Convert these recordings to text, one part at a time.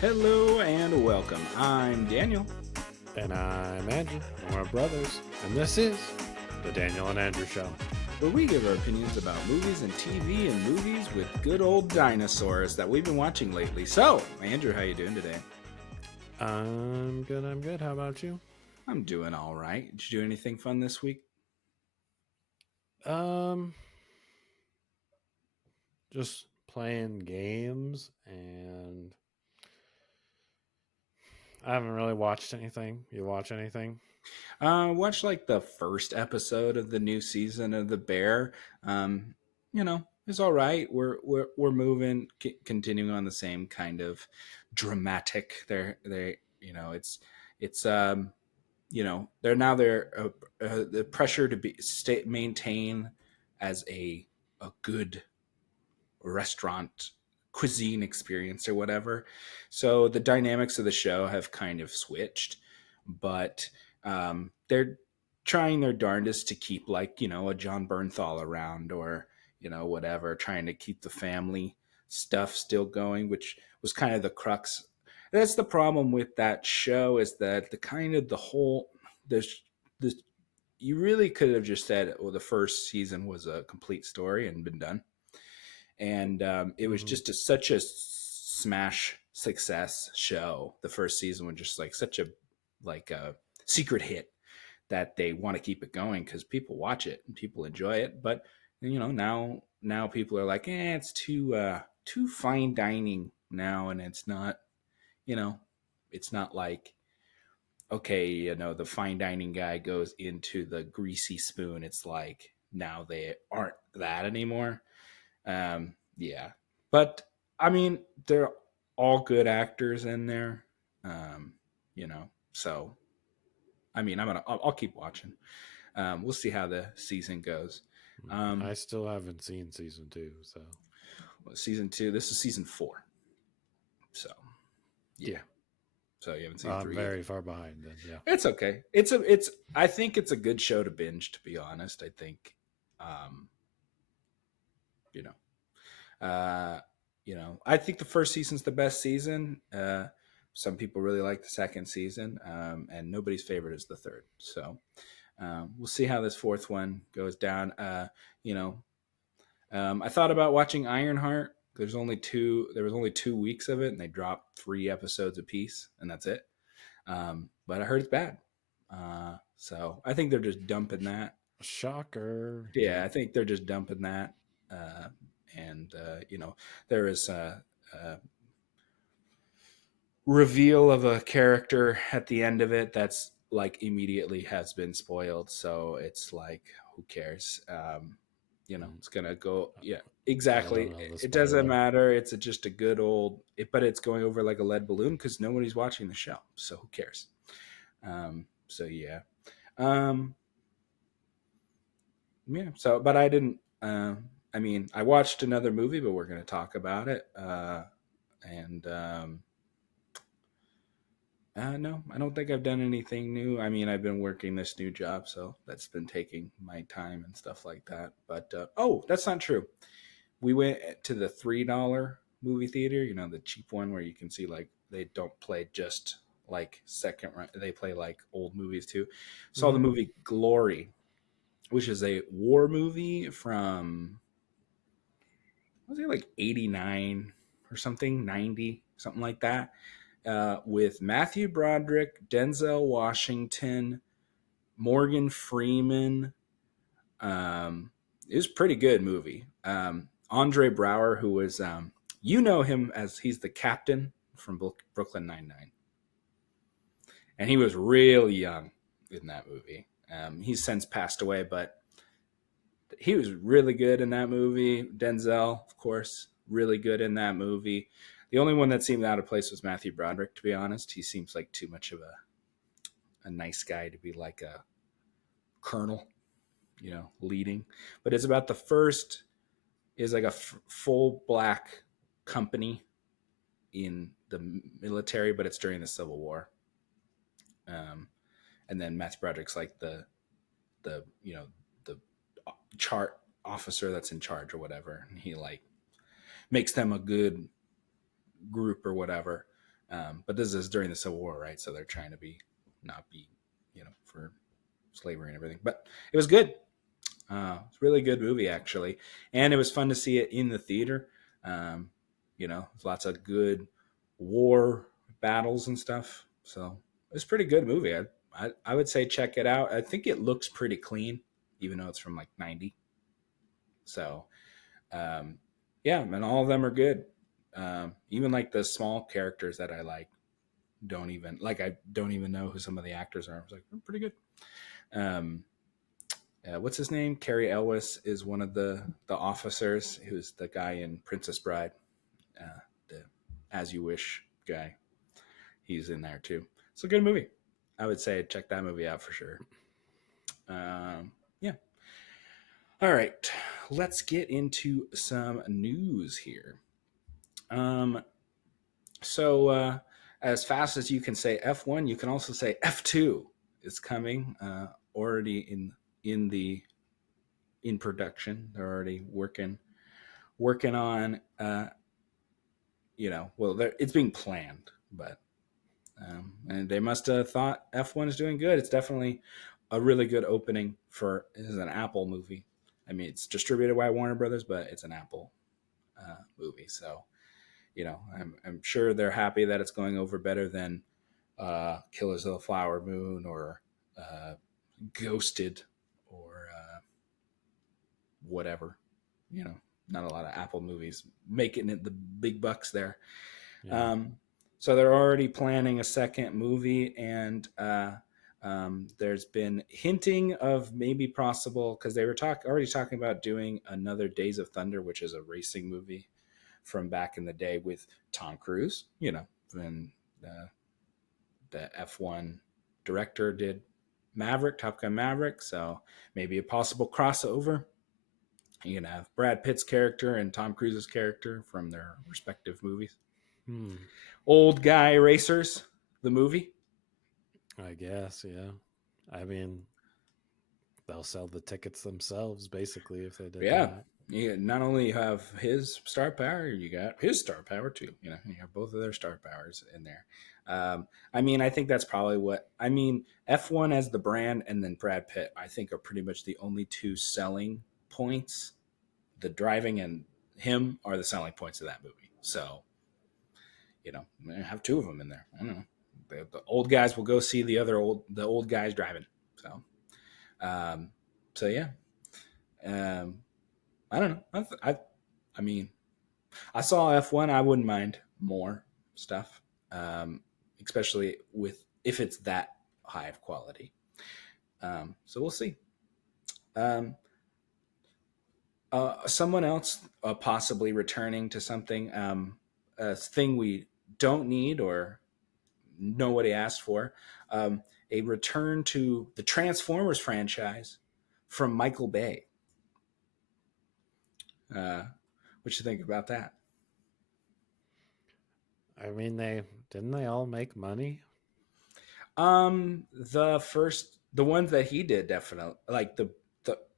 Hello and welcome. I'm Daniel. And I'm Andrew, and we're brothers, and this is the Daniel and Andrew Show. Where we give our opinions about movies and TV and movies with good old dinosaurs that we've been watching lately. So, Andrew, how you doing today? I'm good. How about you? I'm doing all right. Did you do anything fun this week? Um, just playing games, and I haven't really watched anything. You watch anything? Watched like the first episode of the new season of The Bear. Um, it's all right. We're moving, continuing on the same kind of dramatic. It's they're the pressure to be stay maintain as a good restaurant cuisine experience or whatever. So the dynamics of the show have kind of switched, but they're trying their darndest to keep, like, a John Bernthal around, or whatever, trying to keep the family stuff still going, which was kind of the crux. That's the problem with that show, is that the kind of the whole there's this you really could have just said, well, the first season was a complete story and been done, and it was Mm-hmm. just such a smash success show. The first season was just like such a secret hit that they want to keep it going because people watch it and people enjoy it. But now people are like, it's too fine dining now, and it's not, you know it's not like, okay, the fine dining guy goes into the greasy spoon. It's like now they aren't that anymore. Yeah, but I mean, they're all good actors in there. Um, so I mean, I'll keep watching. We'll see how the season goes. I Um, still haven't seen season two, so Season two. This is season four. So yeah. yeah, So you haven't seen I'm three yet. very far behind. Then, yeah. It's okay. It's. I think it's a good show to binge. To be honest, I think. Um, you know, Uh, I think the first season's the best season. Some people really like the second season, and nobody's favorite is the third. So we'll see how this fourth one goes down. You know, I thought about watching Ironheart. There was only 2 weeks of it, and they dropped 3 episodes apiece, and that's it. But I heard it's bad. So I think they're just dumping that. Shocker. Yeah, Yeah. I think they're just dumping that. Uh, and there is a reveal of a character at the end of it that's like immediately has been spoiled. So it's like, who cares? Mm, It's gonna go. Yeah, I don't exactly. know the It doesn't spoiler. matter. It's just a good but it's going over like a lead balloon because nobody's watching the show. So who cares? So yeah. Um, yeah. So, but I didn't. I mean, I watched another movie, but we're going to talk about it. And No, I don't think I've done anything new. I mean, I've been working this new job, so that's been taking my time and stuff like that. But oh, that's not true. We went to the $3 movie theater. The cheap one where you can see, like, they don't play just like second run. They play like old movies too. Saw the Mm-hmm. movie Glory, which is a war movie from, was it like 89 or something, 90, something like that, with Matthew Broderick, Denzel Washington, Morgan Freeman. It was a pretty good movie. Andre Brower, who was, you know him as, he's the captain from Brooklyn Nine-Nine. And he was really young in that movie. He's since passed away, but he was really good in that movie. Denzel, of course, really good in that movie. The only one that seemed out of place was Matthew Broderick, to be honest. He seems like too much of a nice guy to be like a colonel, leading. But it's about the first, is like a full black company in the military, but it's during the Civil War. Um, and then Matthew Broderick's like the chart officer that's in charge or whatever, and he like makes them a good group or whatever. But this is during the Civil War, right? So they're trying to be not be, for slavery and everything. But it was good. It's a really good movie actually, and it was fun to see it in the theater. Um, lots of good war battles and stuff. So it's a pretty good movie. I would say check it out. I think it looks pretty clean, even though it's from like '90. So um, yeah, and all of them are good. Even like the small characters that I like I don't even know who some of the actors are. I was like, "Oh, pretty good." Um, what's his name? Carrie Elwes is one of the officers, who's the guy in Princess Bride, the As You Wish guy. He's in there too. It's a good movie. I would say check that movie out for sure. Yeah. All right. Let's get into some news here. Um, so as fast as you can say F1, you can also say F2 is coming. Already in the in production. They're already working on well, it's being planned, but and they must have thought F1 is doing good. It's definitely a really good opening for this is an Apple movie. I mean, it's distributed by Warner Brothers, but it's an Apple movie. So, I'm sure they're happy that it's going over better than Killers of the Flower Moon or uh, Ghosted or whatever. You know, not a lot of Apple movies making it the big bucks there. Yeah. Um, so they're already planning a second movie, and there's been hinting of maybe possible because they were already talking about doing another Days of Thunder, which is a racing movie from back in the day with Tom Cruise. When the F1 director did Top Gun Maverick, so maybe a possible crossover. You can have Brad Pitt's character and Tom Cruise's character from their respective movies. Hmm. Old Guy Racers, the movie. I guess, yeah. I mean, they'll sell the tickets themselves, basically, if they did Yeah. that. You not only have his star power, you got his star power too. You have both of their star powers in there. I mean, I think that's probably F1 as the brand and then Brad Pitt, I think, are pretty much the only two selling points. The driving and him are the selling points of that movie. So, have two of them in there. I don't know. The old guys will go see the old guys driving. So, um, so yeah. Um, I don't know. I mean, I saw F1. I wouldn't mind more stuff, especially with if it's that high of quality. So we'll see. Um, someone else possibly returning to something, a thing we don't need or nobody asked for, a return to the Transformers franchise from Michael Bay. What you think about that? I mean, they all make money? The ones that he did definitely like the.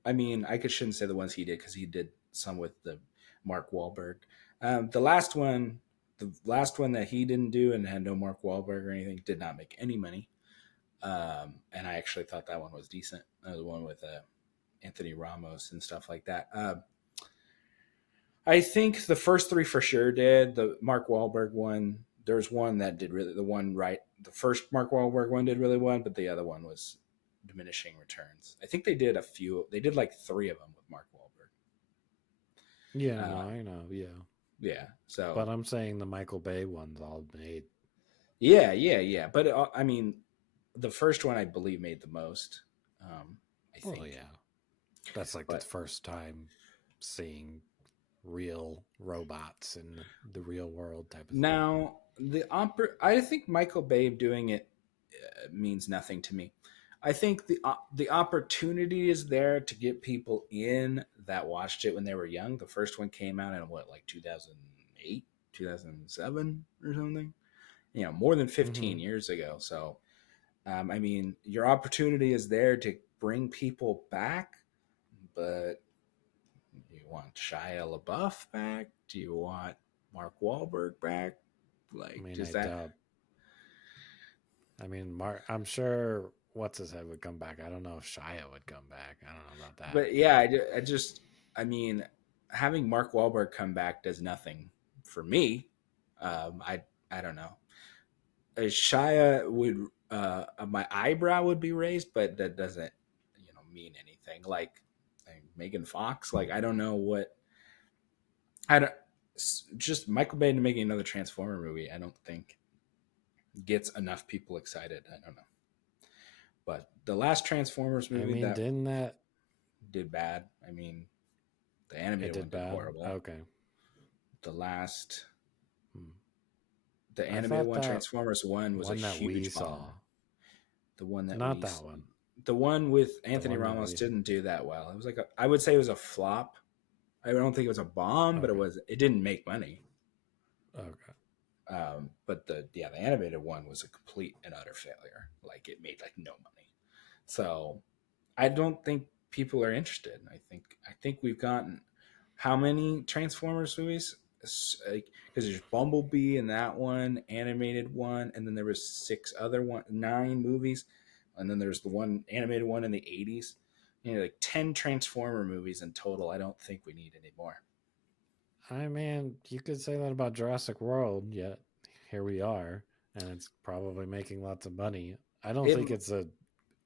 I mean, shouldn't say the ones he did because he did some with the Mark Wahlberg. The last one that he didn't do and had no Mark Wahlberg or anything, did not make any money. And I actually thought that one was decent. The one with Anthony Ramos and stuff like that. I think the first three for sure did. The Mark Wahlberg one, there's one that did really the one right. The first Mark Wahlberg one did really well, but the other one was diminishing returns. I think they did a few. They did like three of them with Mark Wahlberg. Yeah, no, I know, yeah. Yeah. But So I'm saying the Michael Bay ones all made. yeah. But I mean, the first one I believe made the most. I Well, think. yeah. That's like the But first time seeing real robots in the real world type of thing. now I think Michael Bay doing it means nothing to me. I think the opportunity is there to get people in that watched it when they were young. The first one came out in what, like 2008, 2007 or something. More than Mm-hmm. 15 years ago. So, I mean, your opportunity is there to bring people back, but do you want Shia LaBeouf back? Do you want Mark Wahlberg back? I Like, mean, does I that? doubt. I mean, Mark. I'm sure what's his head would come back. I don't know if Shia would come back. I don't know about that. But yeah, I just, I mean, having Mark Wahlberg come back does nothing for me. I don't know. Shia would, my eyebrow would be raised, but that doesn't, mean anything. Like Megan Fox, like I don't know what I don't. Just Michael Bay to making another Transformer movie. I don't think gets enough people excited. I don't know, but the last Transformers I movie mean, that didn't that did bad. I mean, the it animated one did did bad? horrible. Okay. The last, Hmm. the I animated thought one, that Transformers One, was a one that we huge bomb. saw, The one that not that one, the one with the Anthony one that Ramos we. didn't do that well. It was like I would say it was a flop. I don't think it was a bomb, but Okay. it didn't make money. Okay. But the animated one was a complete and utter failure. Like it made like no money. So I don't think people are interested. I think we've gotten how many Transformers movies? Because there's Bumblebee in that one, animated one, and then there was 9 movies, and then there's the one animated one in the 80s. Like 10 Transformer movies in total. I don't think we need any more. I mean, you could say that about Jurassic World, yet here we are, and it's probably making lots of money. I don't It think it's a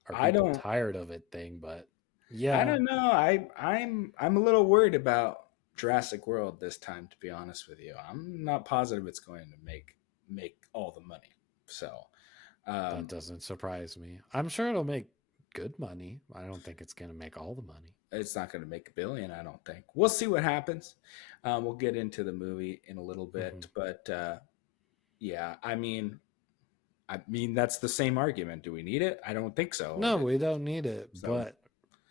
are I people don't tired of it thing, but I yeah, don't know. I'm a little worried about Jurassic World this time, to be honest with you. I'm not positive it's going to make all the money. So that um, doesn't surprise me. I'm sure it'll make good money. I don't think it's going to make all the money. it's not going to make a billion, I don't think. We'll see what happens. We'll get into the movie in a little Hmm. bit, but yeah, I mean that's the same argument. Do we need it? I don't think so. No, we don't need it, So but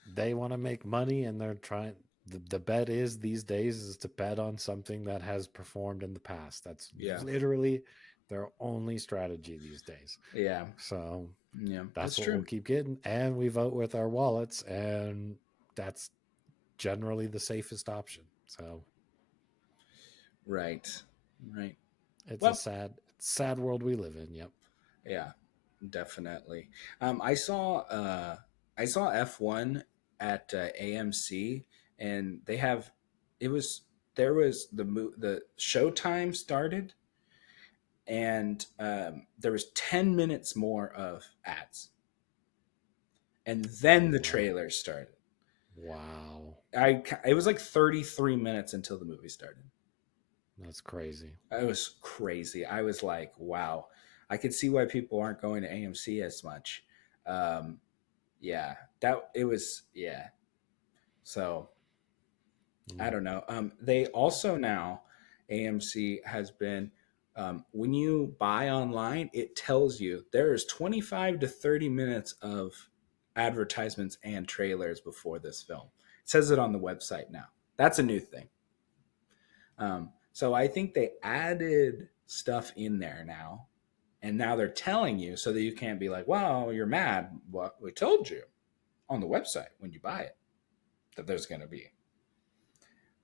they want to make money and they're trying. The bet is these days is to bet on something that has performed in the past. That's yeah, literally their only strategy these days. yeah, So yeah. That's that's what we'll true. keep getting. And we vote with our wallets, and that's generally the safest option. So Right, right. it's a Well, sad world we live in. Yep. yeah, definitely. I saw F1 at AMC, and they have it was there was the showtime started, and there was 10 minutes more of ads, and then the Wow. trailer started. Wow. It was like 33 minutes until the movie started. That's crazy. It was crazy. I was like, wow. I could see why people aren't going to AMC as much. Um, yeah, that it was. Yeah, so I Mm. don't know. They also now AMC has been when you buy online, it tells you there's 25 to 30 minutes of advertisements and trailers before this film. It says it on the website now. That's a new thing. So I think they added stuff in there now, and now they're telling you so that you can't be like, "Well, you're mad." What we told you on the website when you buy it that there's going to be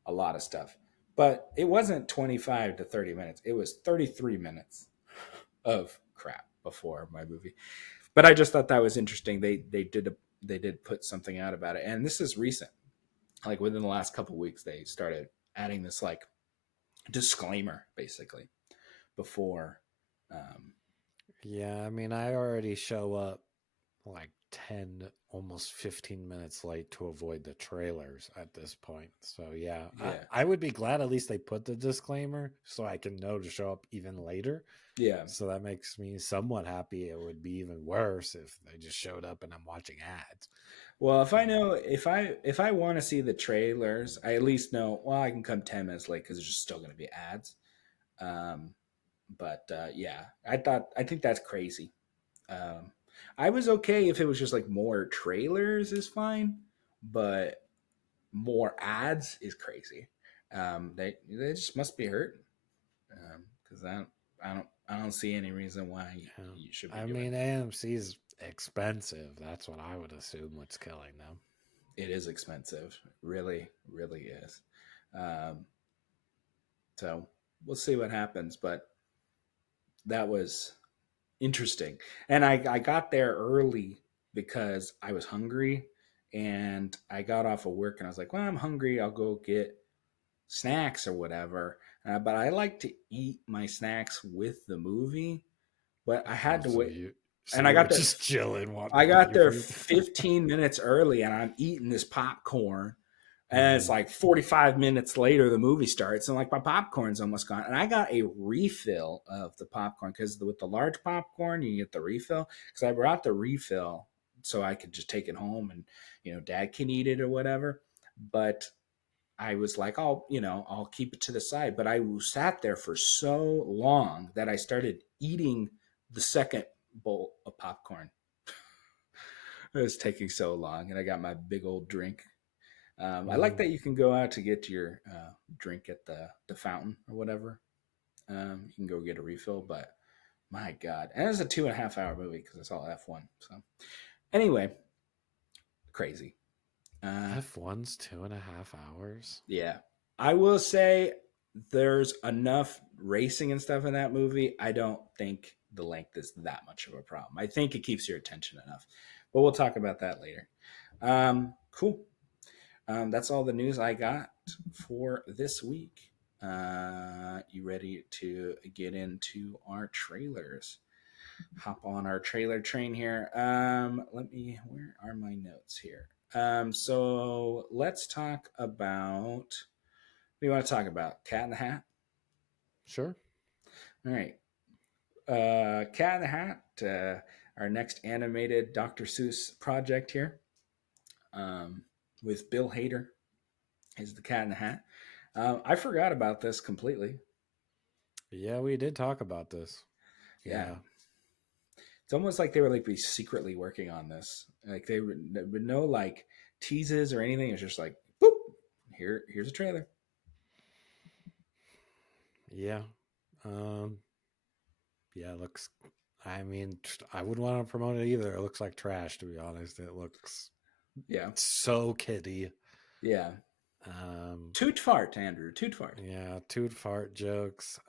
a lot of stuff. But it wasn't 25 to 30 minutes. It was 33 minutes of crap before my movie. But I just thought that was interesting. They did put something out about it, and this is recent. Like within the last couple of weeks, they started adding this like disclaimer basically before. Um, Yeah, I mean, I already show up like 10, almost 15 minutes late to avoid the trailers at this point. So, yeah, yeah, I would be glad at least they put the disclaimer so I can know to show up even later. yeah. So that makes me somewhat happy. It would be even worse if they just showed up and I'm watching ads. Well, if So, I know if I want to see the trailers, I at least know. Well, I can come 10 minutes late because there's just still going to be ads. Um, but yeah, I think that's crazy. Um, I was okay if it was just like more trailers is fine, but more ads is crazy. They just must be hurting because I don't see any reason why yeah. you should be I doing mean, that. AMC is expensive. That's what I would assume what's killing them. It is expensive, really, really is. Um, so we'll see what happens, but that was interesting. And I got there early because I was hungry, and I got off of work and I was like, well, I'm hungry. I'll go get snacks or whatever. But I like to eat my snacks with the movie. But I Oh, had to so wait, so and I you were got there. just chilling, wanting I to eat got your there food. 15 minutes early, and I'm eating this popcorn. And it's Hmm. like 45 minutes later, the movie starts, and like my popcorn's almost gone. And I got a refill of the popcorn because with the large popcorn, you get the refill. Because I brought the refill so I could just take it home, and Dad can eat it or whatever. But I was like, I'll keep it to the side. But I sat there for so long that I started eating the second bowl of popcorn. It was taking so long, and I got my big old drink. I like Hmm. that you can go out to get your drink at the fountain or whatever. You can go get a refill, but my God, and it's a 2.5 hour movie because it's all F1. So anyway, crazy. Uh, F1's 2.5 hours. yeah, I will say there's enough racing and stuff in that movie. I don't think the length is that much of a problem. I think it keeps your attention enough, but we'll talk about that later. Cool. That's all the news I got for this week. You ready to get into our trailers? Hop on our trailer train here. Where are my notes here? So let's talk about. What do you want to talk about? Cat in the Hat? Sure. All right. Cat in the Hat, our next animated Dr. Seuss project here, with Bill Hader is the Cat in the Hat. I forgot about this completely. Yeah, we did talk about this. Yeah, Yeah. it's almost like they were like be secretly working on this. Like there were no like teases or anything. It's just like boop. Here's a trailer. Yeah. Um, yeah, it looks, I mean, I wouldn't want to promote it either. It looks like trash, to be honest. It looks Yeah, so kiddie. yeah. Um, Toot fart, Andrew. Toot fart. yeah, toot fart jokes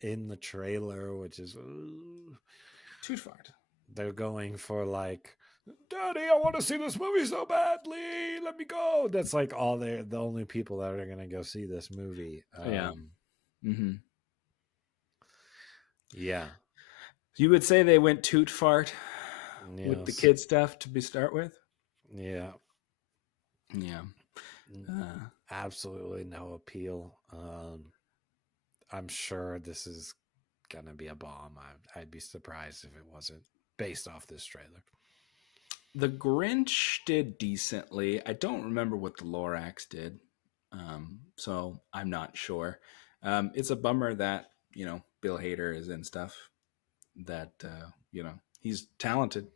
in the trailer, which is Toot fart. they're going for like, Daddy, I want to see this movie so badly. Let me go. That's like all they're the only people that are gonna go see this movie. Yeah. Mm-hmm. Yeah. You would say they went toot fart with the Yes. kid stuff to be start with. Yeah. Yeah. Uh, Absolutely no appeal. I'm sure this is gonna be a bomb. I'd be surprised if it wasn't based off this trailer. the Grinch did decently. I don't remember what the Lorax did, so I'm not sure. It's a bummer that Bill Hader is in stuff that he's talented.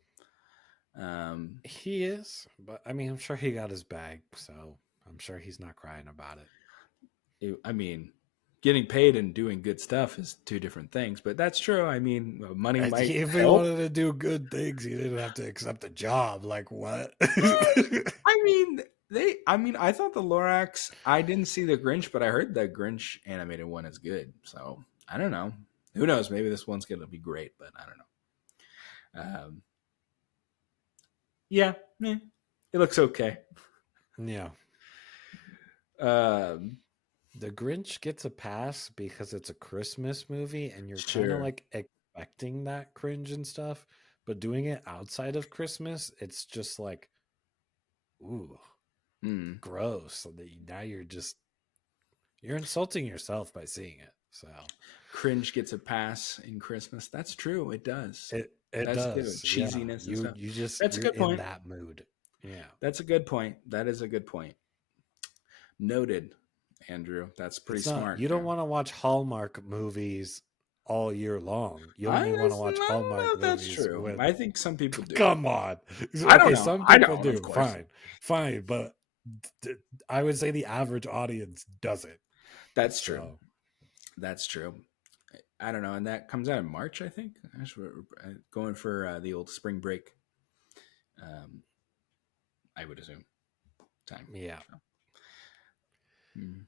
Um, He is, but I mean, I'm sure he got his bag, so I'm sure he's not crying about it. I mean, getting paid and doing good stuff is two different things, but that's true. I mean, money might If he help. wanted to do good things, he didn't have to accept a job. Like what? I mean, I thought the Lorax. I didn't see the Grinch, but I heard the Grinch animated one is good. So I don't know. Who knows? Maybe this one's gonna be great, but I don't know. Yeah, it looks okay. Yeah. Um, The Grinch gets a pass because it's a Christmas movie and you're kind of sure. like expecting that cringe and stuff, but doing it outside of Christmas, it's just like, ooh, Mm. gross. So that now you're insulting yourself by seeing it. So Cringe gets a pass in Christmas. That's true. It does. it That's good. does. Yeah. Cheesiness and stuff. You just That's a you're good in point. that mood. Yeah. That's a good point. That is a good point. Noted, Andrew. That's pretty It's not, smart you don't there. want to watch Hallmark movies all year long. You I only want to watch don't know Hallmark if that's movies true. when, I think some people do. come on. I don't Okay, know. some I people don't, of do. course. Fine. Fine. But I would say the average audience doesn't. That's true. So, That's true. I don't know. And that comes out in March, I think. Actually, we're going for the old spring break, um, I would assume, time. yeah. So, mm.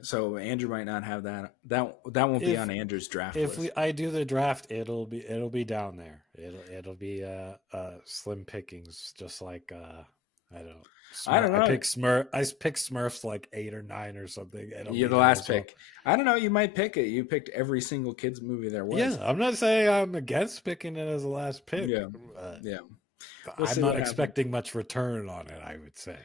So Andrew might not have that. That won't be If on Andrew's draft if we list. I do the draft, it'll be down there. It'll be slim pickings, just like I don't I Smurf. don't know. I pick Smurfs like 8 or 9 or something. It'll You're be the there last as well. pick. I don't know. You might pick it. You picked every single kids movie there Yeah, was. I'm not saying I'm against picking it as a last pick. Yeah, yeah. We'll I'm see not what happens. expecting much return on it, I would say.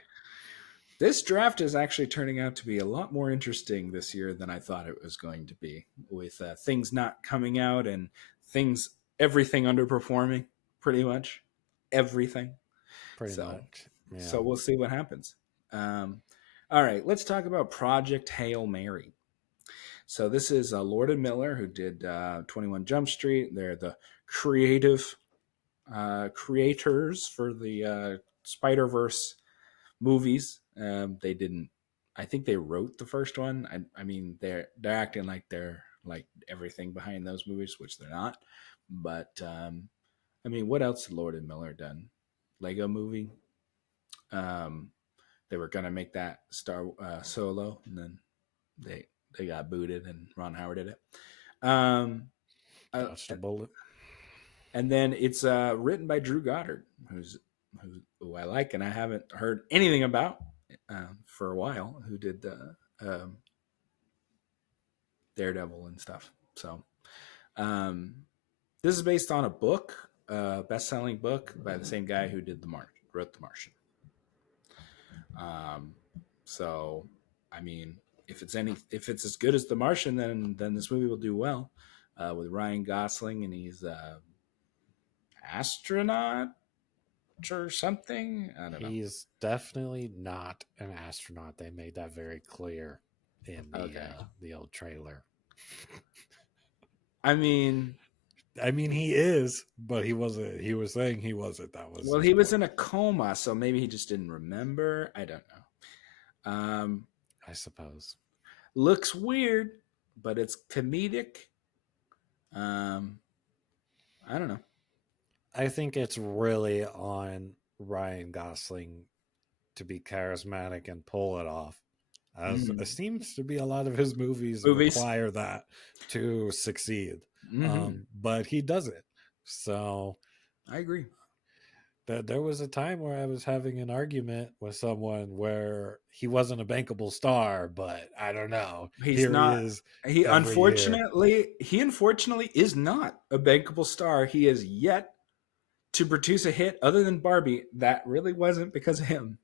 This draft is actually turning out to be a lot more interesting this year than I thought it was going to be, with things not coming out and things, everything underperforming, pretty much everything. Pretty So, much. Yeah. so we'll see what happens. Um, all right, let's talk about Project Hail Mary. So this is Lord and Miller, who did 21 Jump Street. They're the creative creators for the Spider Verse movies. They didn't. I think they wrote the first one. I mean, they're acting like they're like everything behind those movies, which they're not. But I mean, what else had Lord and Miller done? Lego Movie. Um, they were gonna make that Star Solo, and then they they got booted, and Ron Howard did it. Um, uh, Dodged a bullet. and then it's written by Drew Goddard, who I like, and I haven't heard anything about for a while. Who did Daredevil and stuff. So um, this is based on a book, a best-selling book by the same guy who did wrote The Martian. Um, so I mean, if it's as good as The Martian, then this movie will do well with Ryan Gosling, and he's astronaut or something. I don't know. He's definitely not an astronaut. They made that very clear in Okay. the old trailer. I mean, I mean, he is, but he wasn't. He was saying he wasn't. That was well, his he was point. in a coma, so maybe he just didn't remember. I don't know. I suppose. Looks weird, but it's comedic. Um, I don't know. I think it's really on Ryan Gosling to be charismatic and pull it off. As it Mm. seems to be a lot of his movies Movies. require that to succeed. Mm-hmm. But he does it. So I agree. there was a time where I was having an argument with someone where he wasn't a bankable star, but I don't know. He's Here he not. is He every year. unfortunately is not a bankable star. He has yet to produce a hit other than Barbie that really wasn't because of him.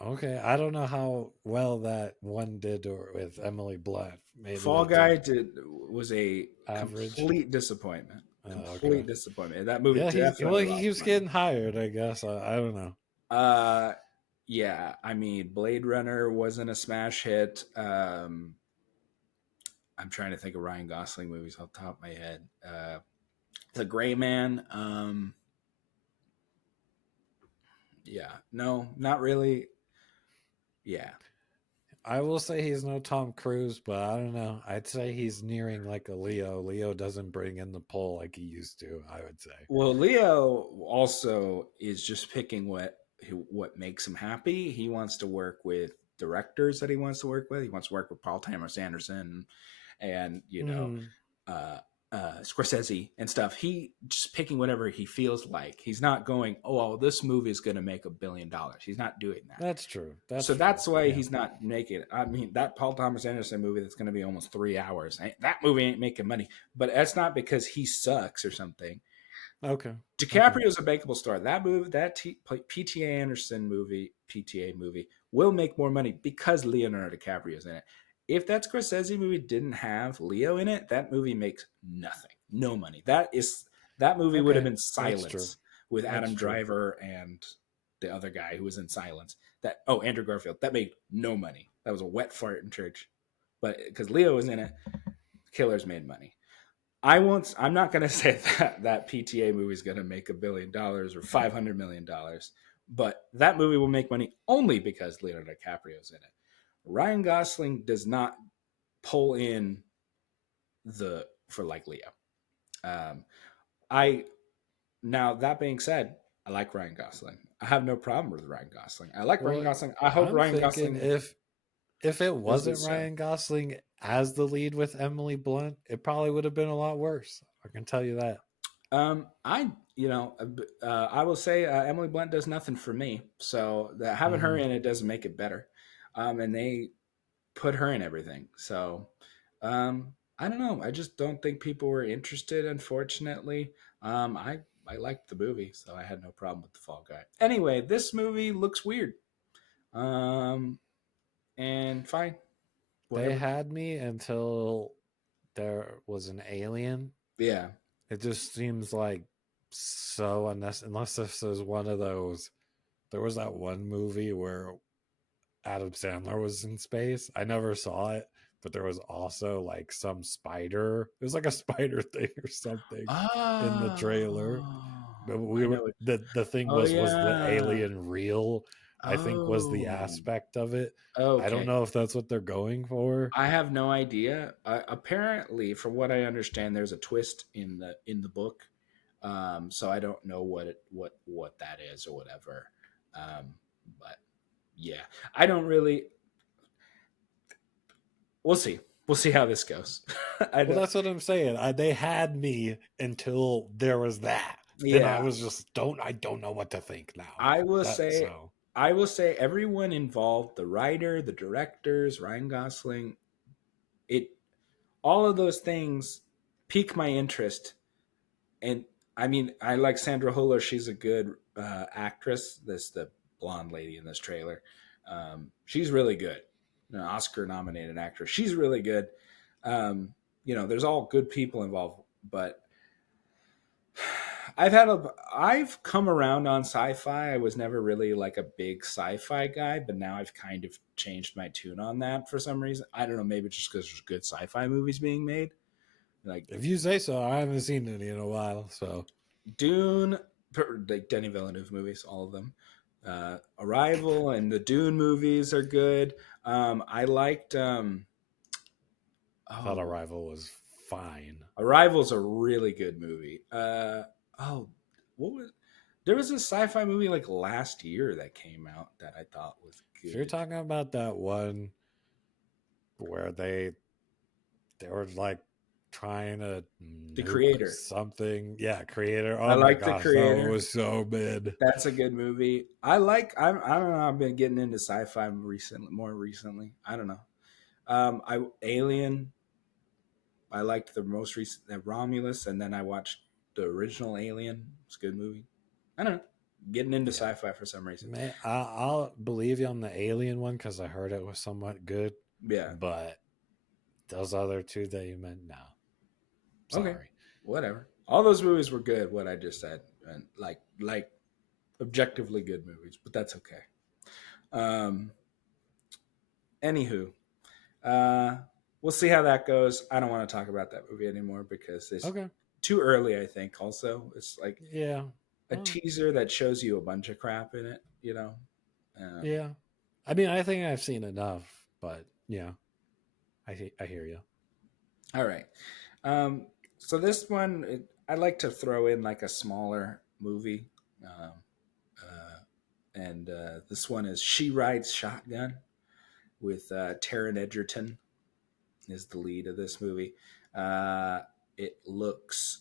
Okay, I don't know how well that one did with Emily Blunt. Maybe Fall it did Guy was a average. complete disappointment. Okay. Complete disappointment. That movie Yeah, definitely he lost keeps money. getting hired. I guess I don't know. Uh, yeah. I mean, Blade Runner wasn't a smash hit. I'm trying to think of Ryan Gosling movies off the top of my head. The Gray Man. Yeah. No, not really. Yeah. I will say he's no Tom Cruise, but I don't know. I'd say he's nearing like a Leo. Leo doesn't bring in the pull like he used to. I would say. Well, Leo also is just picking what makes him happy. He wants to work with directors that he wants to work with. He wants to work with Paul Thomas Anderson and Hmm. uh, Scorsese and stuff. He just picking whatever he feels like. He's not going, oh, well, this movie is going to make $1 billion. He's not doing that. That's true. That's So true. that's why Yeah. he's not making it. I mean, that Paul Thomas Anderson movie that's going to be almost 3 hours. That movie ain't making money, but that's not because he sucks or something. Okay. Okay. DiCaprio is a bankable star. That movie, PTA Anderson movie, PTA movie, will make more money because Leonardo DiCaprio is in it. If that Scorsese movie didn't have Leo in it, that movie makes nothing, no money. That movie would have Okay. been That's true. Silence with That's Adam true. Driver and the other guy who was in Silence. Andrew Garfield. That made no money. That was a wet fart in church. But because Leo was in it, Killers made money. I'm not going to say that PTA movie is going to make $1 billion or $500 million, but that movie will make money only because Leonardo DiCaprio is in it. Ryan Gosling does not pull in the for like Leo. Um, I Now that being said, I like Ryan Gosling. I have no problem with Ryan Gosling. I like Ryan Well, Gosling. I hope I'm Ryan thinking Gosling. if it Mostly wasn't so. Ryan Gosling as the lead with Emily Blunt, it probably would have been a lot worse. I can tell you that. I I will say Emily Blunt does nothing for me. So having her Hmm. in it doesn't make it better. And they put her in everything. So I don't know. I just don't think people were interested. Unfortunately, I liked the movie, so I had no problem with the Fall Guy. Anyway, this movie looks weird. Um, and fine, They whatever. had me until there was an alien. Yeah. It just seems like so unless this is one of those. There was that one movie where Adam Sandler was in space. I never saw it, but there was also like some spider. It was like a spider thing or something in the trailer. But Oh, we I were know it. the thing Oh was the yeah. alien real? I think was the Oh. aspect of it. I don't Okay. know if that's what they're going for. I have no idea. Apparently, from what I understand, there's a twist in the book. So I don't know what that is or whatever. But yeah, I don't really. We'll see. We'll see how this goes. I Well, don't. that's what I'm saying. They had me until there was that. Then I Yeah, was just I don't know what to think now. I will That say. so I will say everyone involved, the writer, the directors, Ryan Gosling, it all of those things pique my interest. And I mean, I like Sandra Huller. She's a good actress. This the blonde lady in this trailer. She's really good. An Oscar nominated actress. She's really good. Um, there's all good people involved, but I've come around on sci-fi. I was never really like a big sci-fi guy, but now I've kind of changed my tune on that for some reason. I don't know, maybe just because there's good sci-fi movies being made. Like if you say so, I haven't seen any in a while. So Dune, like Denny Villeneuve movies, all of them. Arrival and the Dune movies are good. I liked. I thought Oh, Arrival was fine. Arrival's a really good movie. Oh, what was? There was a sci-fi movie like last year that came out that I thought was If you're good. talking about that one where they were like trying to The nuke Creator. something, yeah, creator. I Oh my like The gosh, that one Creator. was so mid. That's a good movie. I like. I don't know. I've been getting into sci-fi recently. More recently, I don't know. I Alien. I liked the most recent Romulus, and then I watched the original Alien. It's a good movie. I don't know. Getting into Yeah, sci-fi for some reason. I'll believe you on the Alien one because I heard it was somewhat good, Yeah. but those other two that you meant, no, Okay. sorry. Whatever. All those movies were good. What I just said, and like objectively good movies, but that's okay. Um. Anywho, uh, we'll see how that goes. I don't want to talk about that movie anymore because it's Okay, too early. I think. Also, it's like yeah, a well, teaser that shows you a bunch of crap in it. Um, yeah. I mean, I think I've seen enough, but yeah, I hear you. all right. Um, so this one, I like to throw in like a smaller movie, um, and this one is She Rides Shotgun with Taron Egerton is the lead of this movie. Uh, it looks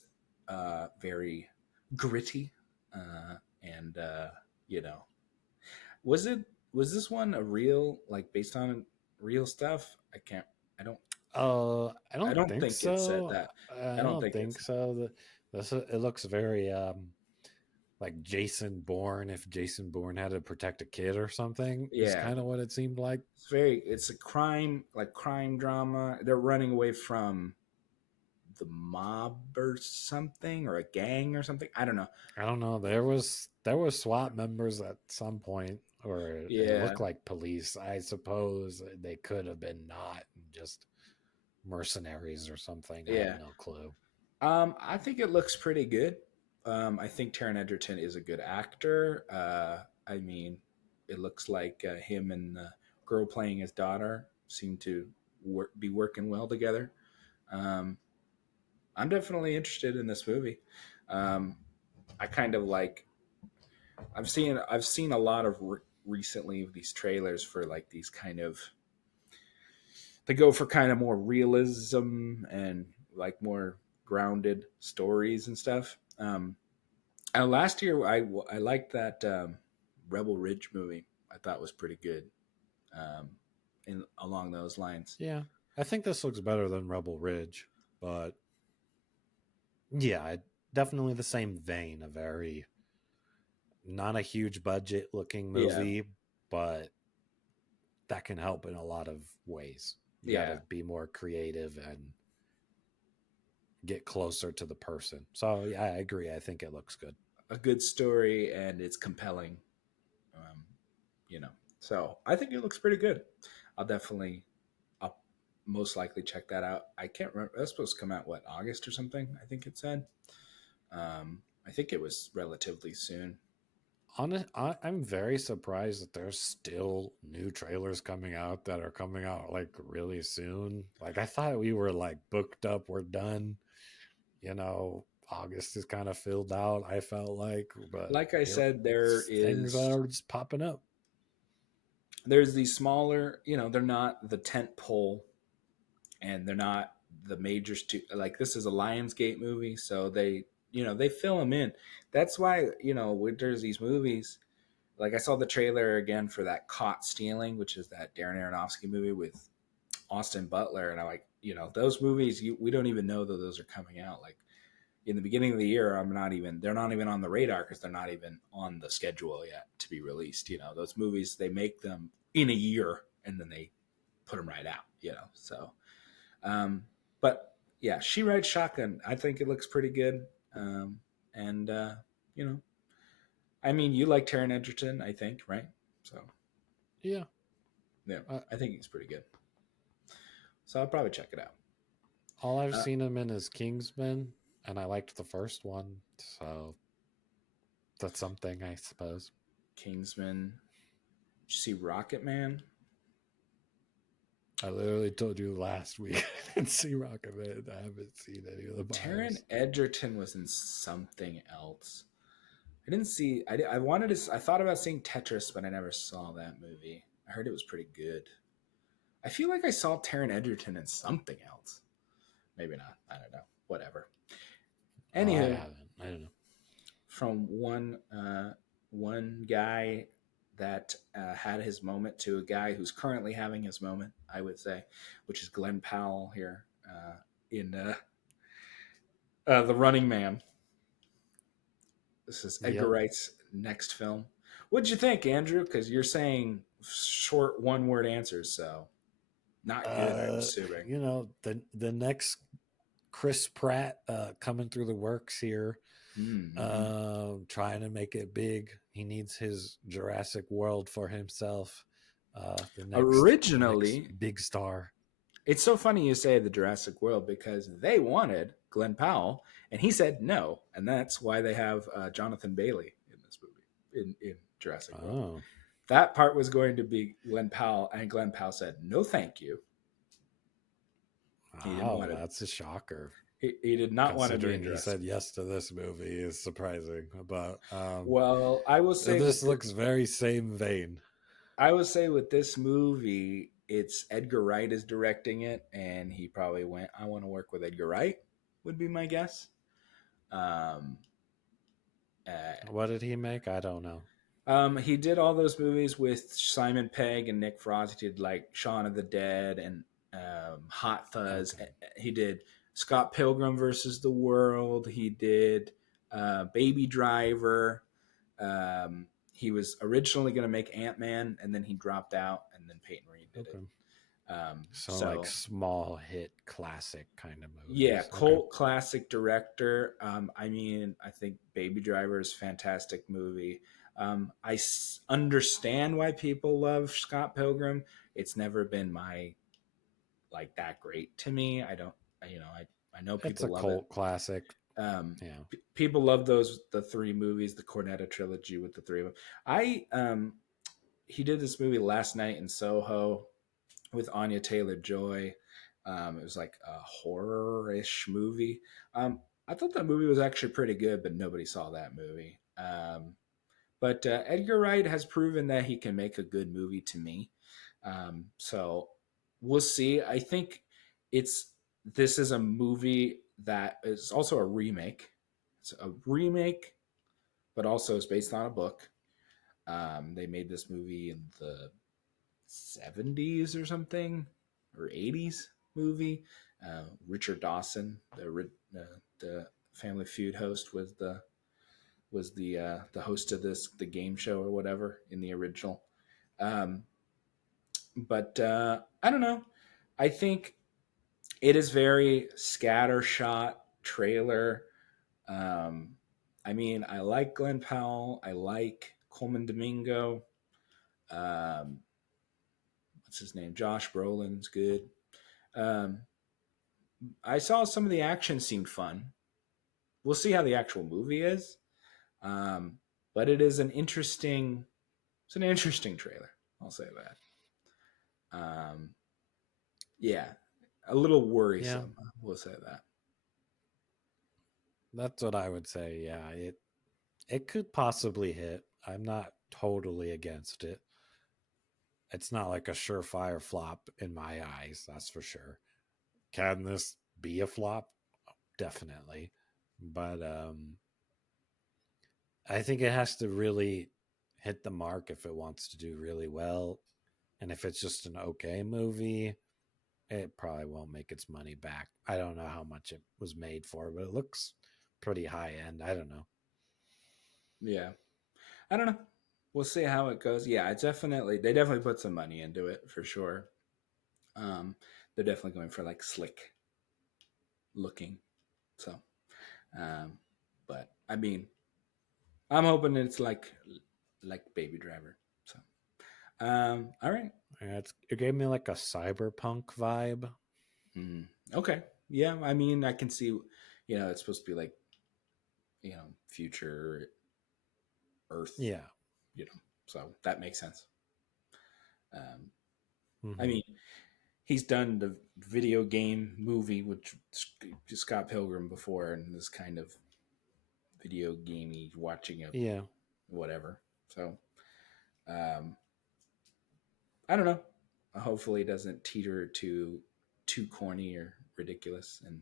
very gritty, and you know, was it was this one a real like based on real stuff? I can't. I don't. I I don't don't think think it said so. that. I I don't don't think think it's so. It looks very like Jason Bourne. If Jason Bourne had to protect a kid or something, is yeah. kind of what it seemed like. It's a crime like crime drama. They're running away from the mob or something or a gang or something. I don't know. I don't know. There was SWAT members at some point, or it Yeah, looked like police. I suppose they could have been not just mercenaries or something. I have yeah. no clue. I think it looks pretty good. I think Taron Egerton is a good actor. I mean, it looks like him and the girl playing his daughter seem to be working well together. Um, I'm definitely interested in this movie. Um, I kind of like. I've seen a lot of recently these trailers for like these kind of they go for kind of more realism and like more grounded stories and stuff. Last year, I liked that Rebel Ridge movie. I thought was pretty good. Um, in along those lines. Yeah, I think this looks better than Rebel Ridge, but yeah, definitely the same vein. A very not a huge budget looking Yeah, movie, but that can help in a lot of ways. You got yeah, to be more creative and get closer to the person. So yeah, I agree. I think it looks good. a good story and it's compelling. Um, you know, so I think it looks pretty good. I'll definitely, I'll most likely check that out. I can't remember. That's supposed to come out what, August or something? I think it said. I think it was relatively soon. I'm very surprised that there's still new trailers coming out that are coming out like really soon. Like I thought we were like booked up, we're done. You know, August is kind of filled out. I felt like, but Like I here said, there things is are just popping up. there's these smaller. They're not the tent pole, and they're not the major like this is a Lionsgate movie, so they fill them in. That's why when there's these movies. Like I saw the trailer again for that Caught Stealing, which is that Darren Aronofsky movie with Austin Butler, and I'm like, those movies we don't even know that those are coming out. Like in the beginning of the year, they're not even on the radar because they're not even on the schedule yet to be released. Those movies they make them in a year and then they put them right out. So um, but yeah, She Rides Shotgun. I think it looks pretty good. And you know, I mean, you like Taron Egerton, I think, right? So Yeah. yeah, Uh, I think he's pretty good. So I'll probably check it out. all I've Uh, seen him in is Kingsman, and I liked the first one, so that's something, I suppose. Kingsman. Did you see Rocket Man? I literally told you last week I didn't see Rocket Man. I haven't seen any of the Taron bios. Egerton was in something else. I didn't see. I wanted to. I thought about seeing Tetris, but I never saw that movie. I heard it was pretty good. I feel like I saw Taron Egerton in something else. Maybe not. I don't know. Whatever. Oh, I Anywho, haven't. I don't know. from one guy that had his moment to a guy who's currently having his moment, I would say, which is Glenn Powell here in The Running Man. This is Edgar Yep. Wright's next film. What'd you think, Andrew? Because you're saying short one-word answers, so not good, I'm Uh, assuming. the next Chris Pratt coming through the works here, Mm-hmm. trying to make it big. He needs his Jurassic World for himself. The next Originally, big star. it's so funny you say the Jurassic World because they wanted Glenn Powell, and he said no, and that's why they have Jonathan Bailey in this movie in Jurassic World. Oh, That part was going to be Glenn Powell, and Glenn Powell said no, thank you. He didn't wow, want to. that's a shocker. He did not want to be in Considering he Jurassic. said yes to this movie is surprising. But Well, I will say this looks very same vein. with this movie, it's Edgar Wright is directing it, and he probably went, "I want to work with Edgar Wright." Would be my guess. Um, uh, What did he make? I don't know. he did all those movies with Simon Pegg and Nick Frost. He did like Shaun of the Dead and Hot Fuzz. Okay. He did Scott Pilgrim versus the World. He did Baby Driver. He was originally going to make Ant Man, and then he dropped out, and then Peyton Reed did it. Okay. So like So small hit classic kind of yeah, movies. Okay. cult classic director. I mean, I think Baby Driver is a fantastic movie. I understand why people love Scott Pilgrim. It's never been my like that great to me. I don't, I know It's people a love it. cult classic. Um, Yeah. People love the three movies, the Cornetto trilogy with the three of them. He did this movie Last Night in Soho with Anya Taylor Joy. It was like a horror-ish movie. I thought that movie was actually pretty good, but nobody saw that movie. But Edgar Wright has proven that he can make a good movie to me. So we'll see. I think it's this is a movie that is also a remake. It's a remake, but also is based on a book. They made this movie in the 70s or something, or 80s movie. Richard Dawson, the Family Feud host, was the host of the game show or whatever in the original. Um, but I don't know. I think it is very scattershot trailer. Um, I mean, I like Glenn Powell. I like Coleman Domingo. Um, what's his name? Josh Brolin's good. Um, I saw some of the action seemed fun. We'll see how the actual movie is. Um, but it is an interesting. It's an interesting trailer. I'll say that. Yeah, a little Yeah, worrisome. We'll say that. that's what I would say. Yeah, it could possibly hit. I'm not totally against it. It's not like a surefire flop in my eyes, that's for sure. Can this be a flop? Definitely. But I think it has to really hit the mark if it wants to do really well. And if it's just an okay movie, it probably won't make its money back. I don't know how much it was made for, but it looks pretty high end. I don't know. Yeah, I don't know. We'll see how it goes. Yeah, it's definitely they definitely put some money into it for sure. Um, they're definitely going for like slick looking. So, um, but I mean, I'm hoping it's like Baby Driver. So, all right. It gave me like a cyberpunk vibe. Mm, okay. Yeah, I mean, I can see. It's supposed to be like future Earth. Yeah. So that makes sense. Um, I Mm-hmm. mean, he's done the video game movie with Scott Pilgrim before, and this kind of video gamey watching a Yeah. whatever. So um, I don't know. Hopefully, it doesn't teeter to too corny or ridiculous, and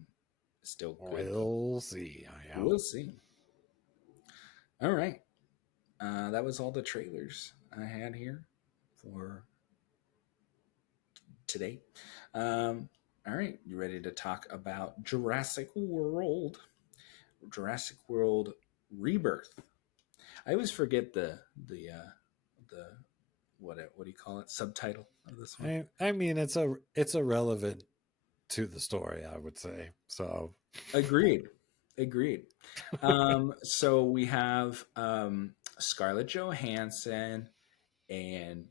still good. But We'll see. Yeah. we'll see. All right, that was all the trailers I had here for today. All right, you ready to talk about Jurassic World? Jurassic World Rebirth. I always forget the what do you call it, subtitle of this one. I mean it's irrelevant to the story, I would say. So Agreed. Agreed. So we have Scarlett Johansson and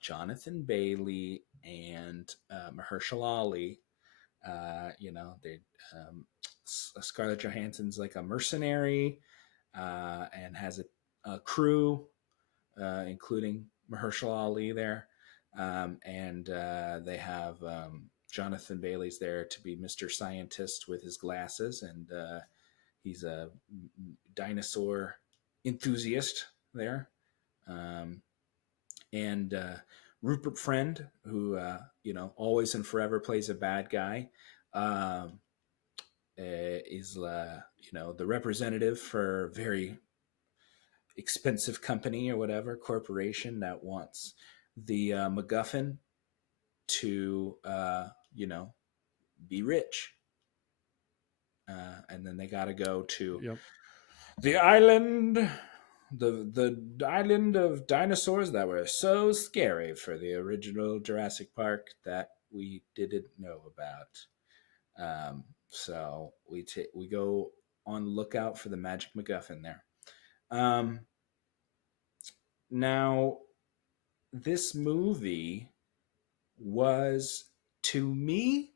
Jonathan Bailey and Mahershala Ali. They Scarlett Johansson's like a mercenary and has a crew, including Mahershala Ali there. And they have Jonathan Bailey's there to be Mr. Scientist with his glasses, and he's a dinosaur enthusiast there. Um, and Rupert Friend, who always and forever plays a bad guy, um, is the representative for a very expensive company or whatever corporation that wants the MacGuffin to be rich, and then they got to go to yep. the island, the island of dinosaurs that were so scary for the original Jurassic Park that we didn't know about. So we go on lookout for the magic MacGuffin there. Um, Now, this movie was, to me,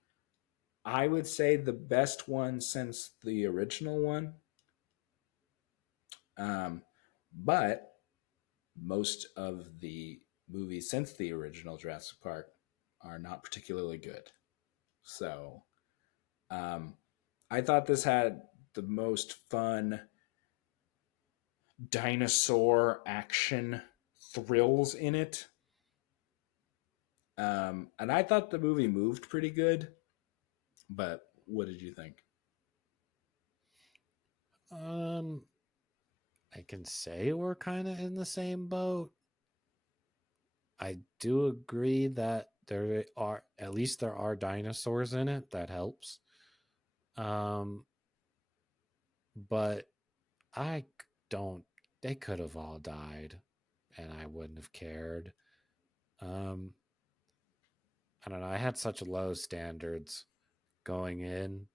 I would say the best one since the original one. Um, but most of the movies since the original Jurassic Park are not particularly good. So um, I thought this had the most fun dinosaur action thrills in it. And I thought the movie moved pretty good. But what did you think? Um, I can say we're kind of in the same boat. I do agree that there are at least there are dinosaurs in it. That helps. Um, but I don't. They could have all died, and I wouldn't have cared. Um, I don't know. I had such low standards going in.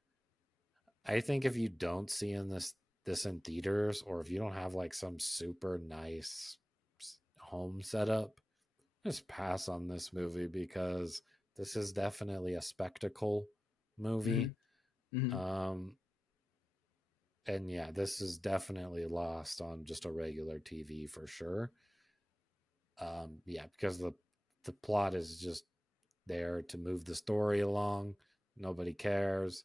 I think if you don't see this in theaters, or if you don't have like some super nice home setup, just pass on this movie because this is definitely a spectacle Mm-hmm. movie. Mm-hmm. Um, and yeah, this is definitely lost on just a regular TV for sure. Yeah, because the plot is just there to move the story along. Nobody cares.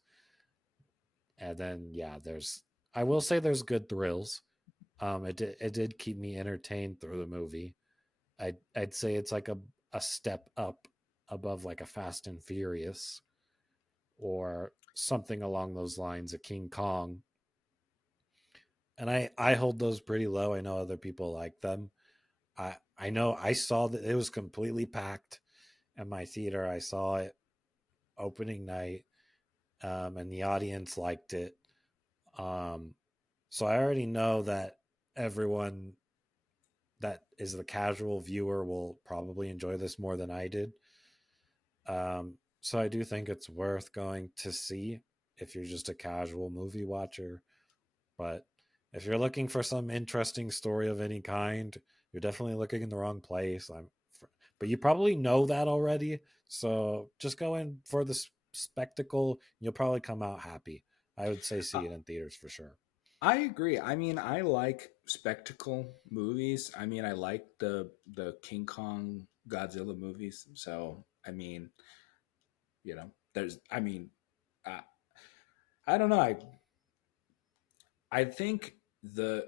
And then yeah, there's I will say there's good thrills. It did keep me entertained through the movie. I'd say it's like a step up above like a Fast and Furious or something along those lines, a King Kong. And I hold those pretty low. I know other people like them. I know I saw that it was completely packed at my theater. I saw it opening night, and the audience liked it. Um, so I already know that everyone that is the casual viewer will probably enjoy this more than I did. So I do think it's worth going to see if you're just a casual movie watcher. But if you're looking for some interesting story of any kind, you're definitely looking in the wrong place. But you probably know that already. So just go in for the spectacle. You'll probably come out happy. I would say Uh, see it in theaters for sure. I agree. I mean, I like spectacle movies. I mean, I like the King Kong Godzilla movies. So, I mean, there's I mean, I, I don't know. I think the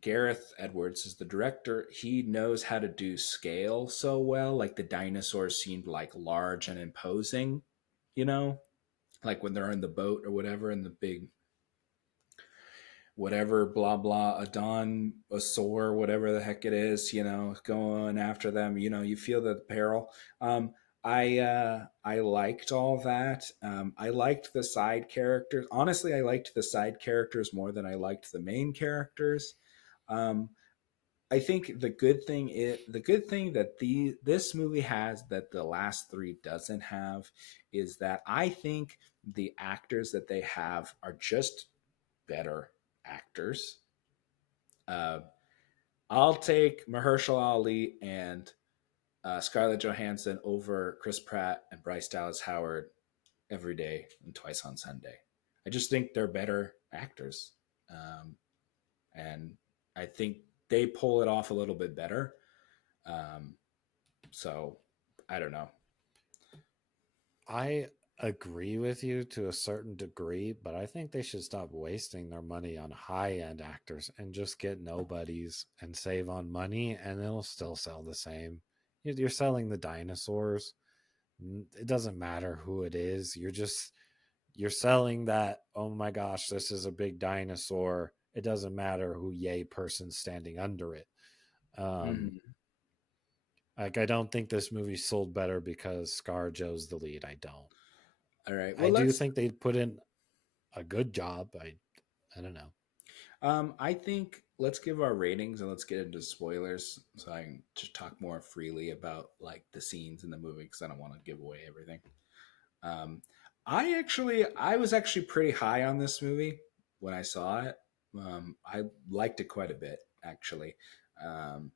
Gareth Edwards is the director. He knows how to do scale so well. Like the dinosaurs seemed like large and imposing, you know, like when they're in the boat or whatever, in the big whatever blah blah Adon Asor, whatever the heck it is, going after them. You feel the peril. I liked all that. I liked the side characters. Honestly, I liked the side characters more than I liked the main characters. um, I think the good thing that this movie has that the last three doesn't have is that I think the actors that they have are just better actors. Uh, I'll take Mahershala Ali and Scarlett Johansson over Chris Pratt and Bryce Dallas Howard every day and twice on Sunday. I just think they're better actors, and I think they pull it off a little bit better. Um, so I don't know. I agree with you to a certain degree, but I think they should stop wasting their money on high end actors and just get nobodies and save on money, and it'll still sell the same. You're selling the dinosaurs. It doesn't matter who it is. You're selling that. Oh my gosh, this is a big dinosaur. It doesn't matter who yay person's standing under it. Um, Mm-hmm. like I don't think this movie sold better because ScarJo's the lead. I don't. All right. I Well, do let's. think they put in a good job. I don't know. I think let's give our ratings and let's get into spoilers so I can just talk more freely about like the scenes in the movie because I don't want to give away everything. Um, I was actually pretty high on this movie when I saw it. I liked it quite a bit actually, um,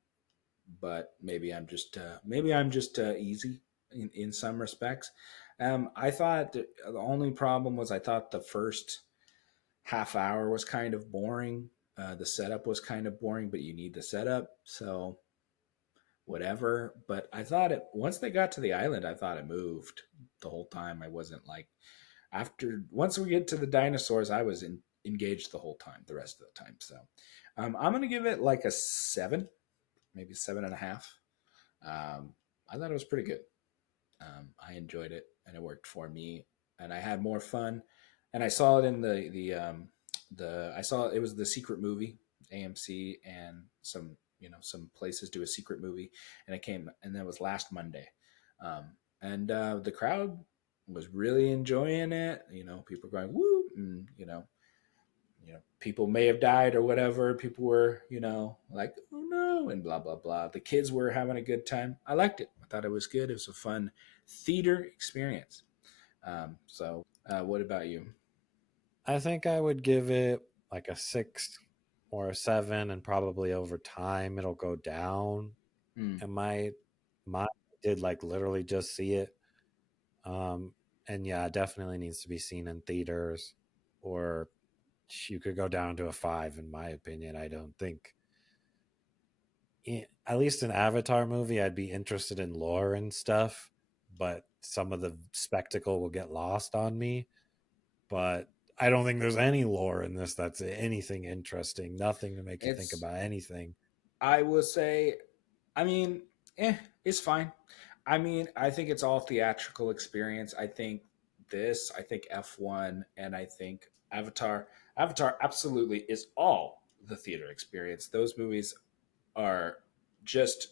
but maybe I'm just easy in some respects. I thought the only problem was I thought the first half hour was kind of boring. The setup was kind of boring, but you need the setup, so whatever. But I thought it once they got to the island, I thought it moved the whole time. I wasn't like after once we get to the dinosaurs, I was engaged the whole time, the rest of the time. So I'm gonna give it like a 7, maybe 7.5. I thought it was pretty good. I enjoyed it, and it worked for me, and I had more fun. And I saw it in the I saw it was the secret movie AMC, and some places do a secret movie, and it came, and that was last Monday, um, and the crowd was really enjoying it. People going woo, and people may have died or whatever. People were, like, oh no, and blah blah blah. The kids were having a good time. I liked it. I thought it was good. It was a fun theater experience. What about you? I think I would give it like a 6 or a 7, and probably over time it'll go down. Hmm. And my did like literally just see it. Um, and yeah, it definitely needs to be seen in theaters, or you could go down to a 5, in my opinion. I don't think, at least an Avatar movie, I'd be interested in lore and stuff, but some of the spectacle will get lost on me. But I don't think there's any lore in this that's anything interesting, nothing to make you think It's about anything. I will say, I mean, it's fine. I mean, I think it's all theatrical experience. I think F1, and I think Avatar. Avatar absolutely is all the theater experience. Those movies are just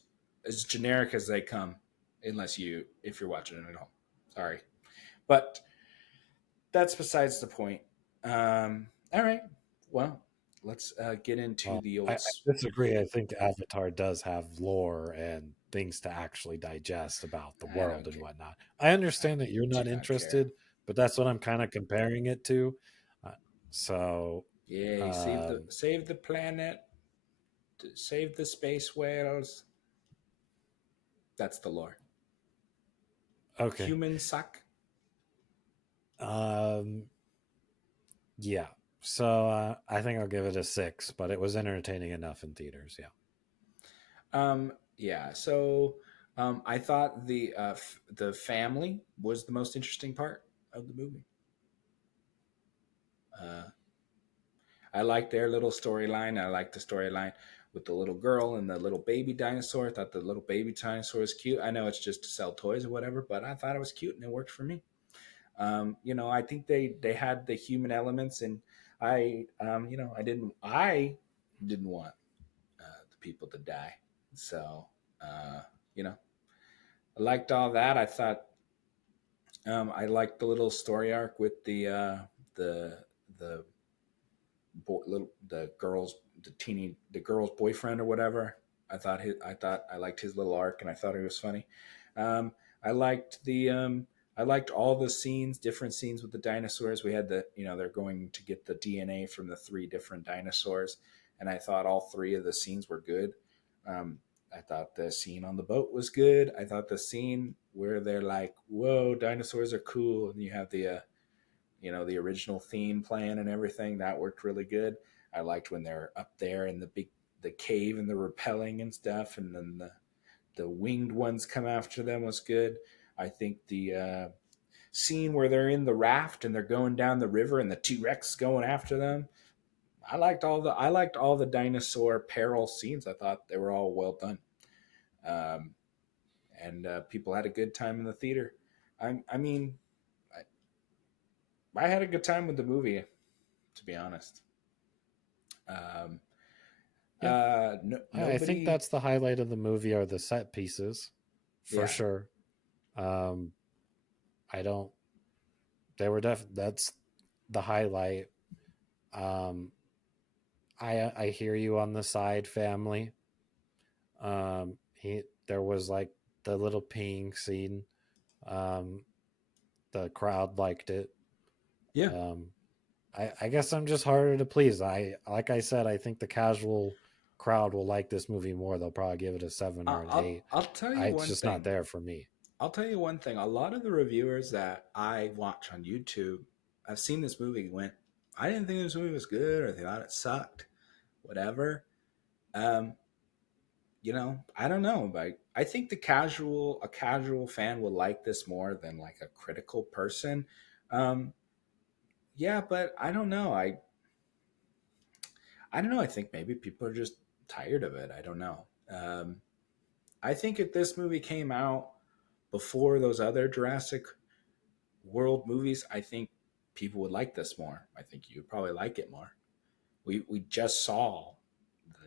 as generic as they come, unless if you're watching it at home. Sorry, but that's besides the point. All right, well, let's get into Well, the I old. disagree. I think Avatar does have lore and things to actually digest about the I world don't and care. whatnot. I I understand that you're do not not care. interested, but that's what I'm kind of comparing it to. Uh, so, Yay! um, Save the planet. Save the space whales. That's the lore. okay. Humans suck. Um, yeah. So I think I'll give it a 6, but it was entertaining enough in theaters. Yeah. Yeah. So I thought the family was the most interesting part of the movie. Uh, I liked their little storyline. I liked the storyline with the little girl and the little baby dinosaur. I thought the little baby dinosaur was cute. I know it's just to sell toys or whatever, but I thought it was cute and it worked for me. I think they had the human elements, and I didn't want the people to die. So uh, you know, I liked all that. I thought I liked the little story arc with the the the girl's the girl's boyfriend or whatever. I liked his little arc, and I thought it was funny. Um, I liked I liked all the scenes, different scenes with the dinosaurs. We had they're going to get the DNA from the three different dinosaurs, and I thought all three of the scenes were good. Um, I thought the scene on the boat was good. I thought the scene where they're like, "Whoa, dinosaurs are cool," and you have the original theme playing and everything, that worked really good. I liked when they're up there in the cave and the rappelling and stuff, and then the winged ones come after them was good. I think the scene where they're in the raft and they're going down the river and the T-Rex going after them, I liked all the dinosaur peril scenes. I thought they were all well done. um, and people had a good time in the theater. I mean, I had a good time with the movie, to be honest. Um, Yeah. no, I think nobody. that's the highlight of the movie are the set pieces, for Yeah, sure. Um, I don't. That's the highlight. Um, I hear you on the side family. He There was like the little peeing scene. Um, the crowd liked it. yeah. Um, I guess I'm just harder to please. Like I said, I think the casual crowd will like this movie more. They'll probably give it a 7 or an 8. I'll tell you It's one just not thing. there for me. I'll tell you one thing. A lot of the reviewers that I watch on YouTube, I've seen this movie. Went, I didn't think this movie was good, or they thought it sucked, whatever. Um, I don't know. But I think a casual fan will like this more than like a critical person. Um, yeah, but I don't know. I think maybe people are just tired of it. I don't know. I think if this movie came out before those other Jurassic World movies, I think people would like this more. I think you would probably like it more. We just saw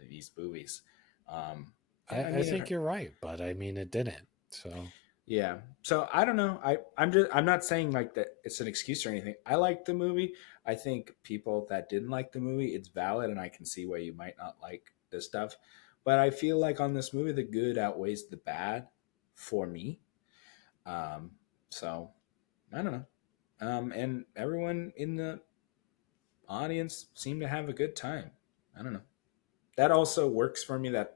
these movies. Um, and I I mean, think you're right, but I mean, it didn't. So yeah. So I don't know. I'm not saying like that it's an excuse or anything. I like the movie. I think people that didn't like the movie, it's valid, and I can see why you might not like this stuff. But I feel like on this movie, the good outweighs the bad for me. Um, so I don't know. And everyone in the audience seemed to have a good time. I don't know. That also works for me. That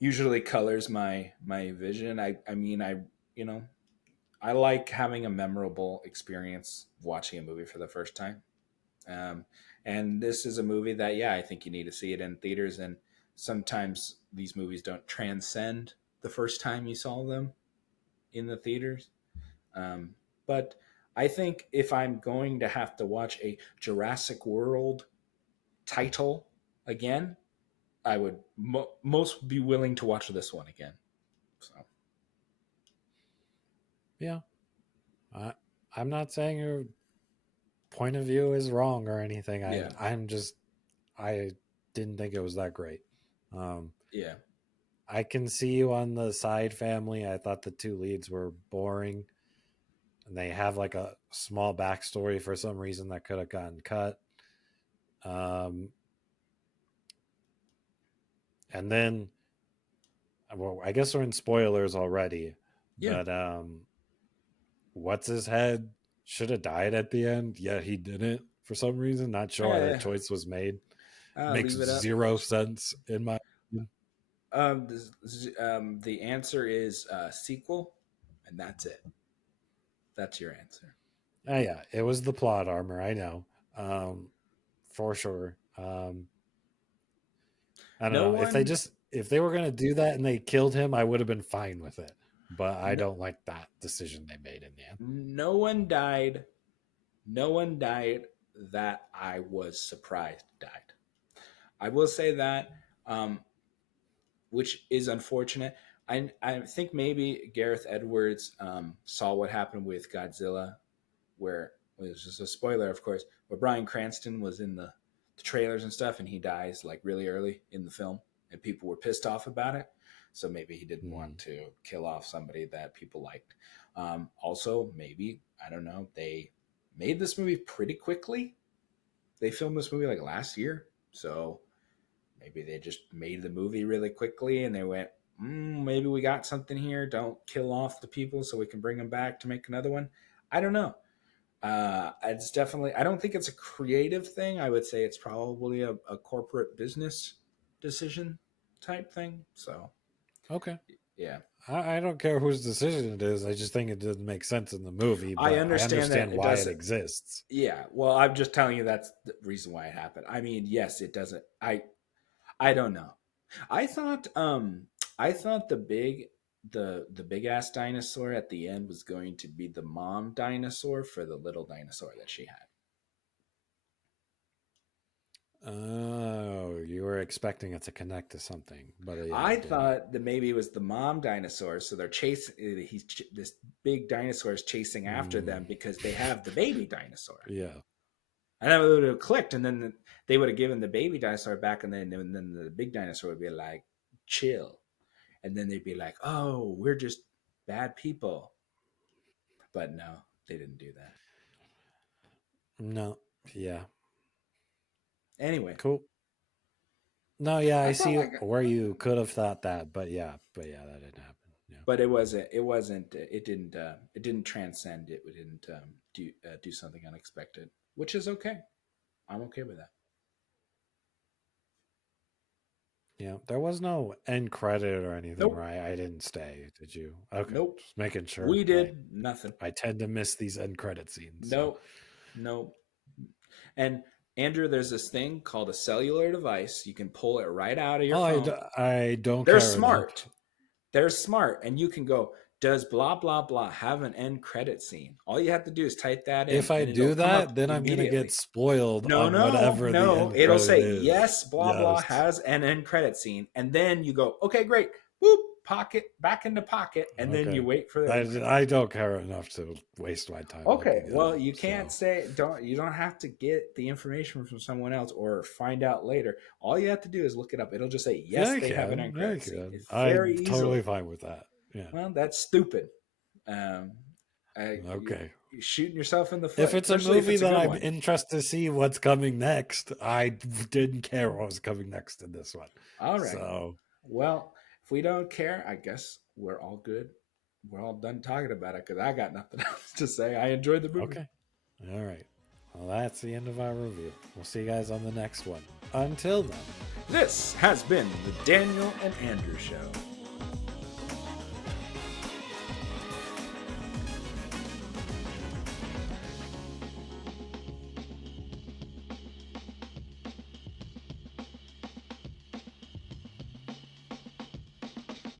usually colors my vision. I mean you know I like having a memorable experience watching a movie for the first time. Um, and this is a movie that, yeah, I think you need to see it in theaters. And sometimes these movies don't transcend the first time you saw them in the theaters. Um, but I think if I'm going to have to watch a Jurassic World title again, I would most be willing to watch this one again. So, yeah, I, I'm not saying your point of view is wrong or anything. yeah, I'm just I didn't think it was that great. Um, yeah, I can see you on the side family. I thought the two leads were boring, and they have like a small backstory for some reason that could have gotten cut. Um, and then, well, I guess we're in spoilers already, yeah. but what's his head should have died at the end. Yeah, he didn't for some reason. Not sure why that Eh, choice was made. I'll Makes leave it up. zero sense in my opinion. The answer is sequel, and that's it. That's your answer. Oh yeah, it was the plot armor. I know, for sure. I don't No know one, if they were gonna do that and they killed him, I would have been fine with it. But I no, don't like that decision they made in the end. no one died. No one died that I was surprised died. I will say that, um, which is unfortunate. I think maybe Gareth Edwards saw what happened with Godzilla, where well, it's just a spoiler, of course, where Bryan Cranston was in the trailers and stuff, and he dies like really early in the film, and people were pissed off about it. So maybe he didn't Mm. want to kill off somebody that people liked. Also, maybe I don't know. They made this movie pretty quickly. They filmed this movie like last year, so maybe they just made the movie really quickly, and they went, maybe we got something here. Don't kill off the people, so we can bring them back to make another one. I don't know. It's definitely, I don't think it's a creative thing. I would say it's probably a corporate business decision type thing. So, Okay. yeah. I don't care whose decision it is. I just think it didn't make sense in the movie, I but I understand that understand it why it doesn't. exists. Yeah. Well, I'm just telling you that's the reason why it happened. I mean, yes, it doesn't. I don't know. I thought I thought the big ass dinosaur at the end was going to be the mom dinosaur for the little dinosaur that she had. Oh, you were expecting it to connect to something, but yeah, I it didn't. thought that maybe it was the mom dinosaur, so they're chasing. This big dinosaur is chasing after Mm, them because they have the baby dinosaur, yeah. and then it would have clicked, and then they would have given the baby dinosaur back, and then the big dinosaur would be like, "Chill," and then they'd be like, "Oh, we're just bad people," but no, they didn't do that. No. Yeah. Anyway, Cool. No, yeah, I I thought see like, where you could have thought that, but yeah, that didn't happen. Yeah. but it wasn't. It wasn't. It didn't. It didn't transcend. It didn't do something unexpected, which is okay. I'm okay with that. Yeah. There was no end credit or anything, Nope. right? I didn't stay. Did you? Okay. Nope. Just making sure. We did nothing. I tend to miss these end credit scenes. So Nope. Nope. And Andrew, there's this thing called a cellular device. You can pull it right out of your oh, phone. I don't They're care enough. smart. They're smart. And you can go, does blah, blah, blah have an end credit scene? All you have to do is type that in If I and it'll do come up that, then I'm gonna get immediately. spoiled No, on no, whatever the no. end It'll credit say, is. yes, blah, blah Yes. has an end credit scene. And then you go, okay, great. Boop. pocket back into pocket, and then Okay. you wait for the. I don't care enough to waste my time. Okay, looking it well, up, you can't so. say you don't have to get the information from someone else or find out later. All you have to do is look it up. It'll just say Yeah, yes, I they have an can. end Yeah, I credit scene. can. It's I'm very totally easily. fine with that. Yeah. Well, that's stupid. Um, Okay. you're shooting yourself in the If foot, it's a especially if movie it's a that good I'm one. interested to see what's coming next, I didn't care what was coming next in this one. All right. So, Well, if we don't care, I guess we're all good. We're all done talking about it because I got nothing else to say. I enjoyed the movie. okay. All right. Well, that's the end of our review. We'll see you guys on the next one. Until then. This has been the Daniel and Andrew Show.